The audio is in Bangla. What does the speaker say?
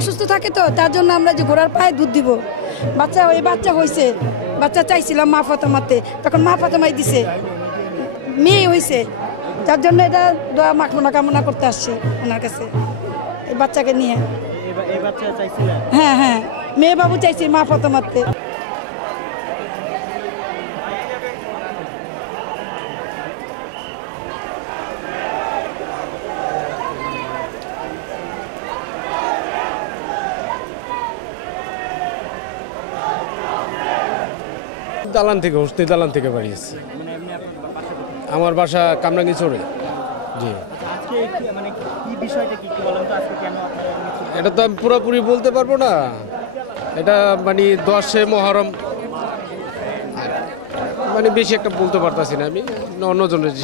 অসুস্থ থাকে তো তার জন্য আমরা যে ঘোড়ার পায়ে দুধ দিব বাচ্চা হয়েছে বাচ্চা চাইছিলাম মা ফাতেমাতে তখন মা ফাতেমাই দিছে মেয়ে হয়েছে যার জন্য এটা দোয়া মাখনা কামনা করতে আসছে ওনার কাছে এই বাচ্চাকে নিয়ে হ্যাঁ মেয়ে বাবু চাইছি মা ফাতেমাতে দালান থেকে হোস্টেল দালান থেকে বাড়িয়েছি আমার বাসা কামরাঙ্গি চড়ে জি এটা তো আমি পুরোপুরি বলতে পারবো না এটা মানে 10-এ মহরম মানে বেশি একটা বলতে পারতাছি না আমি অন্যজনের